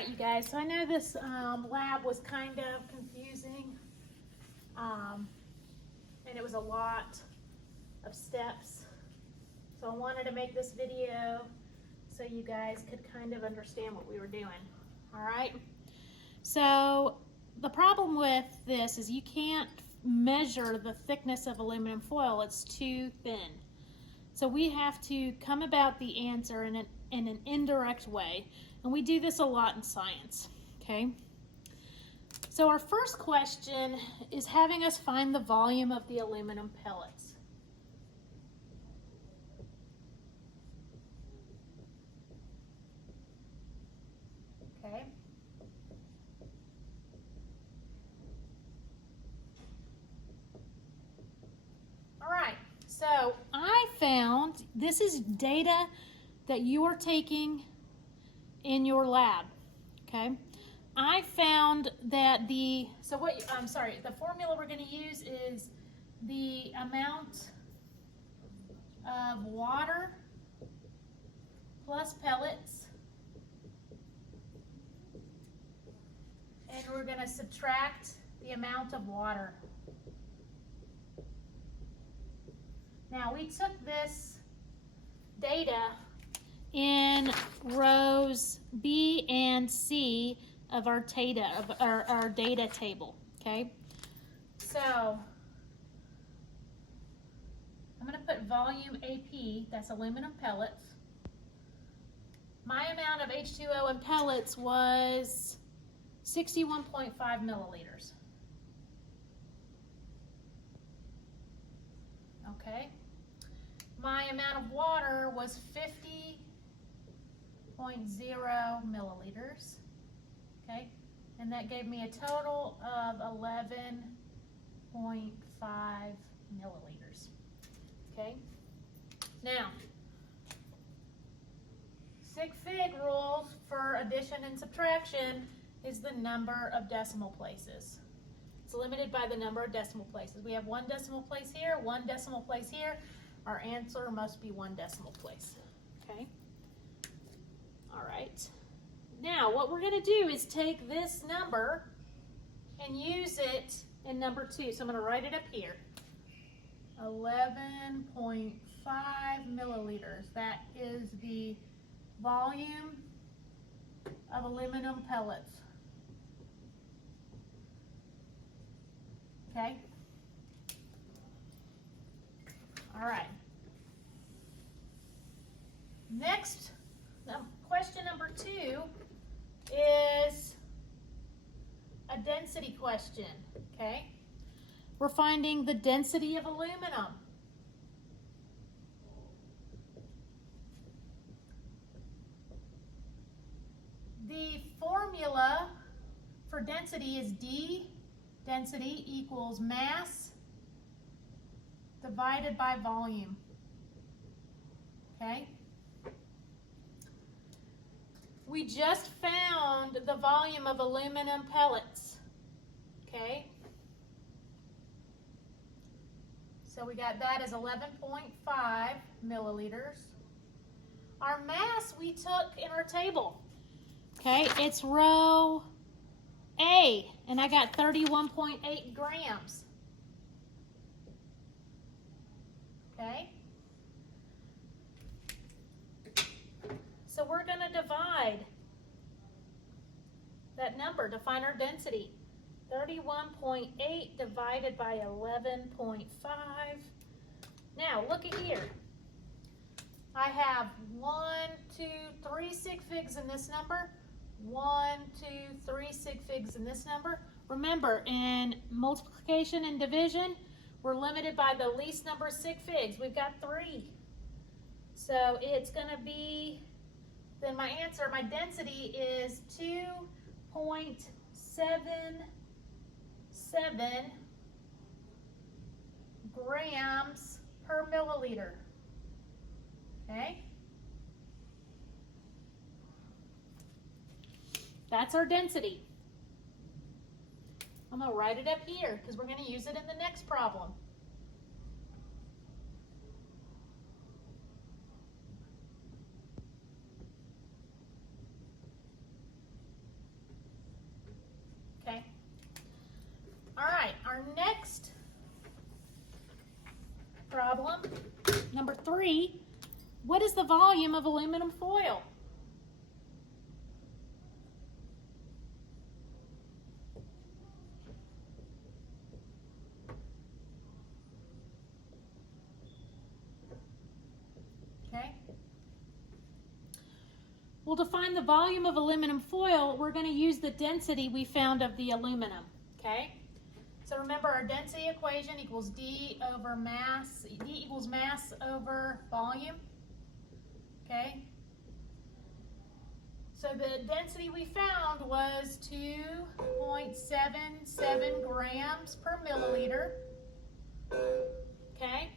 right, you guys, so I know this lab was kind of confusing, and it was a lot of steps. So I wanted to make this video so you guys could kind of understand what we were doing. All right, so the problem with this is you can't measure the thickness of aluminum foil. It's too thin. So we have to come about the answer in an indirect way. And we do this a lot in science, okay? So our first question is having us find the volume of the aluminum pellets. Okay? All right, so I found, this is data that you are taking in your lab, okay? I found that the formula we're going to use is the amount of water plus pellets, and we're going to subtract the amount of water. Now we took this data in rows B and C of our data table, okay? So I'm going to put volume AP, that's aluminum pellets. My amount of H2O in pellets was 61.5 milliliters. Okay. My amount of water was 50.0 milliliters. Okay. And that gave me a total of 11.5 milliliters. Okay. Now, Sig Fig rules for addition and subtraction is the number of decimal places. It's limited by the number of decimal places. We have one decimal place here, one decimal place here. Our answer must be one decimal place. Okay? All right. Now, what we're going to do is take this number and use it in number 2. So I'm going to write it up here. 11.5 milliliters. That is the volume of aluminum pellets. Okay? All right. Next, question number 2 is a density question. Okay? We're finding the density of aluminum. The formula for density is D, density equals mass divided by volume. Okay? We just found the volume of aluminum pellets. Okay? So we got that as 11.5 milliliters. Our mass we took in our table. Okay, it's row A, and I got 31.8 grams. Okay? So we're going to divide that number to find our density. 31.8 divided by 11.5. Now, look at here. I have 3 sig figs in this number. 3 sig figs in this number. Remember, in multiplication and division, we're limited by the least number of sig figs. We've got 3. So it's going to be, then my answer, my density is 2.77 grams per milliliter. Okay? That's our density. I'm going to write it up here because we're going to use it in the next problem. our next problem, number 3, what is the volume of aluminum foil? Okay. We'll define the volume of aluminum foil. We're going to use the density we found of the aluminum. Okay. So remember, our density equation equals D over mass. D equals mass over volume. Okay. So the density we found was 2.77 grams per milliliter. Okay.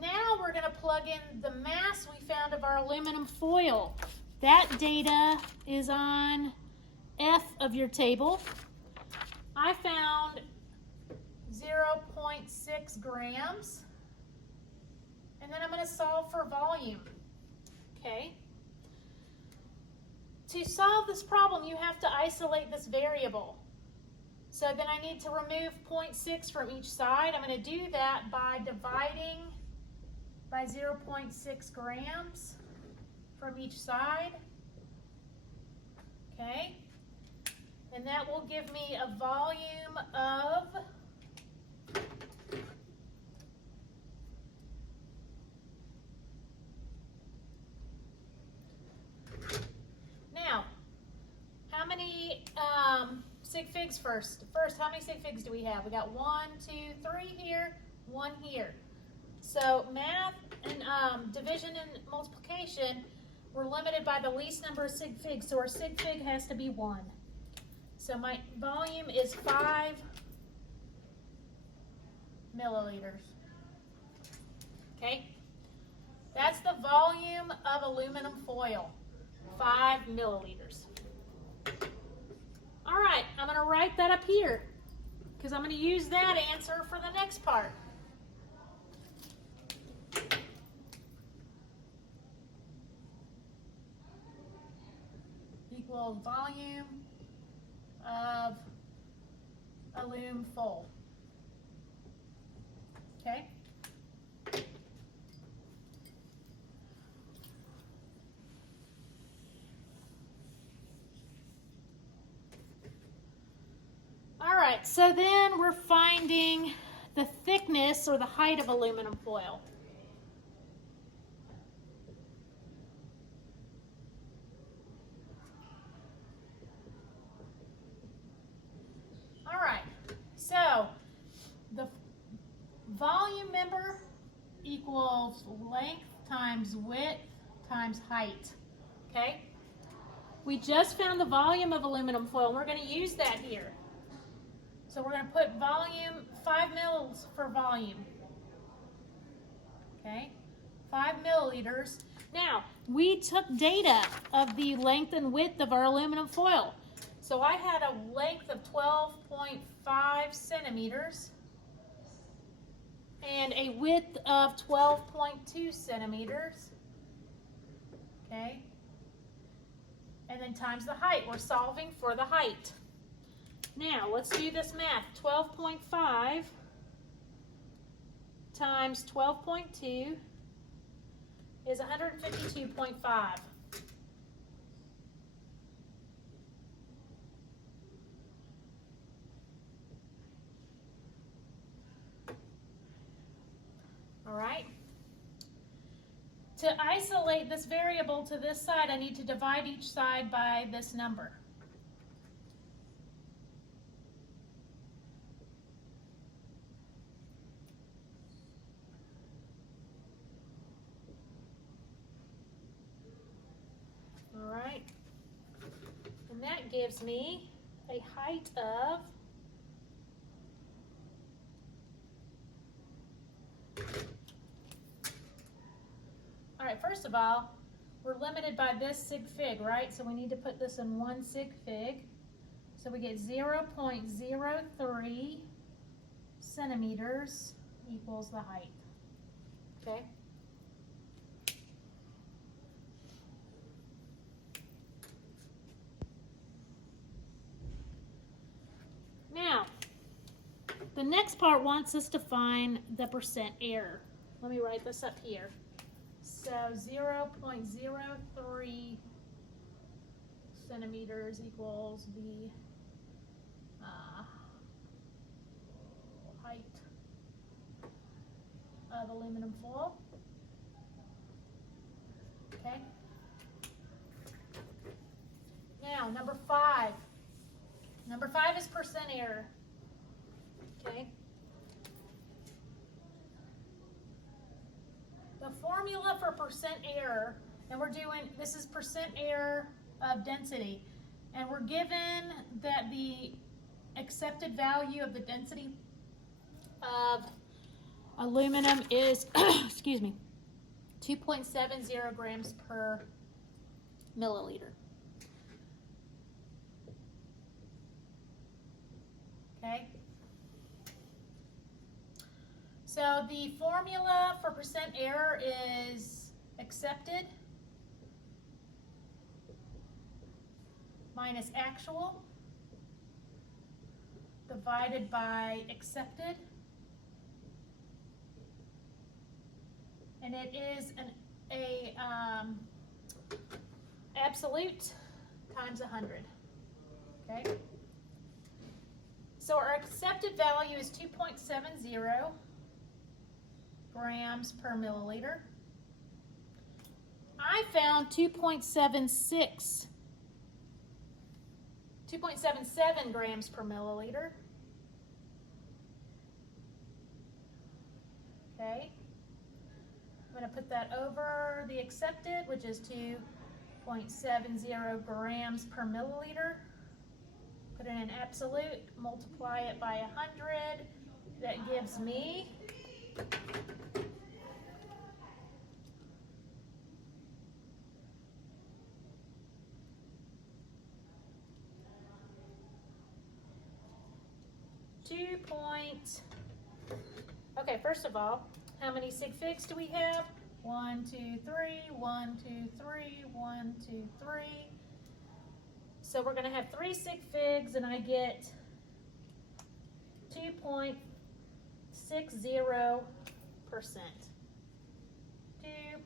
Now we're going to plug in the mass we found of our aluminum foil. That data is on F of your table. I found 0.6 grams. And then I'm going to solve for volume. Okay. To solve this problem, you have to isolate this variable. So then I need to remove 0.6 from each side. I'm going to do that by dividing by 0.6 grams from each side. Okay. And that will give me a volume of now, how many sig figs first? First, how many sig figs do we have? We got 1, 2, 3 here, 1 here. So math and division and multiplication, we're limited by the least number of sig figs, so our sig fig has to be 1. So my volume is 5 milliliters. Okay? That's the volume of aluminum foil, 5 milliliters. All right, I'm going to write that up here because I'm going to use that answer for the next part. Equals volume of aluminum foil. Okay? All right, so then we're finding the thickness or the height of aluminum foil. All right, so the volume, member, equals length times width times height. Okay? We just found the volume of aluminum foil. We're going to use that here. So we're going to put volume, 5 mils for volume. Okay? 5 milliliters. Now, we took data of the length and width of our aluminum foil. So I had a length of 12.5 centimeters and a width of 12.2 centimeters. Okay? And then times the height. We're solving for the height. Now, let's do this math. 12.5 times 12.2 is 152.5. All right. To isolate this variable to this side, I need to divide each side by this number. All right. And that gives me a height of all right, first of all, we're limited by this sig fig, right? So we need to put this in 1 sig fig. So we get 0.03 centimeters equals the height. Okay? Now, the next part wants us to find the percent error. Let me write this up here. So 0.03 centimeters equals the height of aluminum foil. Okay. Now, number 5. Number 5 is percent error. Okay. The formula for percent error, and we're doing, this is percent error of density, and we're given that the accepted value of the density of aluminum is, excuse me, 2.70 grams per milliliter. Okay. So the formula for percent error is accepted minus actual divided by accepted, and it is a absolute times 100. Okay. So our accepted value is 2.70 grams per milliliter. I found 2.77 grams per milliliter. Okay. I'm going to put that over the accepted, which is 2.70 grams per milliliter. Put it in absolute, multiply it by 100. That gives me 2 point, okay, first of all, how many sig figs do we have? 1, 2, 3, 1, 2, 3, 1, 2, 3. So we're going to have 3 sig figs, and I get 2.60%.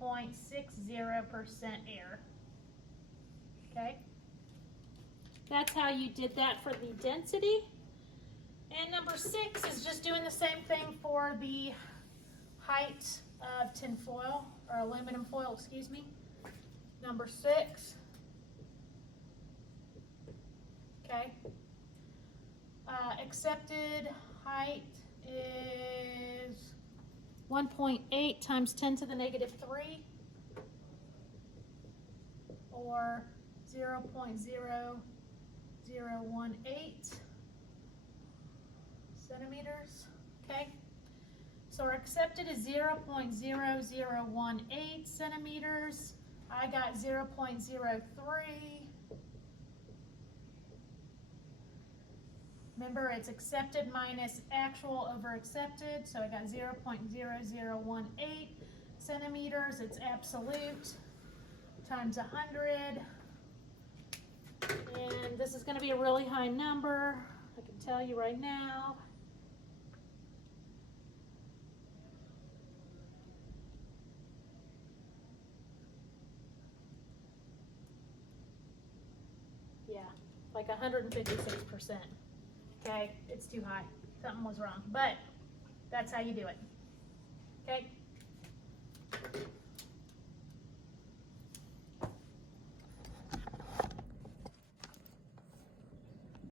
2.60% error. Okay? That's how you did that for the density. And number 6 is just doing the same thing for the height of tin foil, or aluminum foil, excuse me. Number 6. Okay. Accepted height is 1.8 times 10 to the negative 3, or 0.0018 centimeters. Okay. So our accepted is 0.0018 centimeters. I got 0.03. Remember, it's accepted minus actual over accepted, so I got 0.0018 centimeters. It's absolute times 100. And this is going to be a really high number, I can tell you right now. Yeah, like 156%. Okay, it's too high. Something was wrong, but that's how you do it. Okay.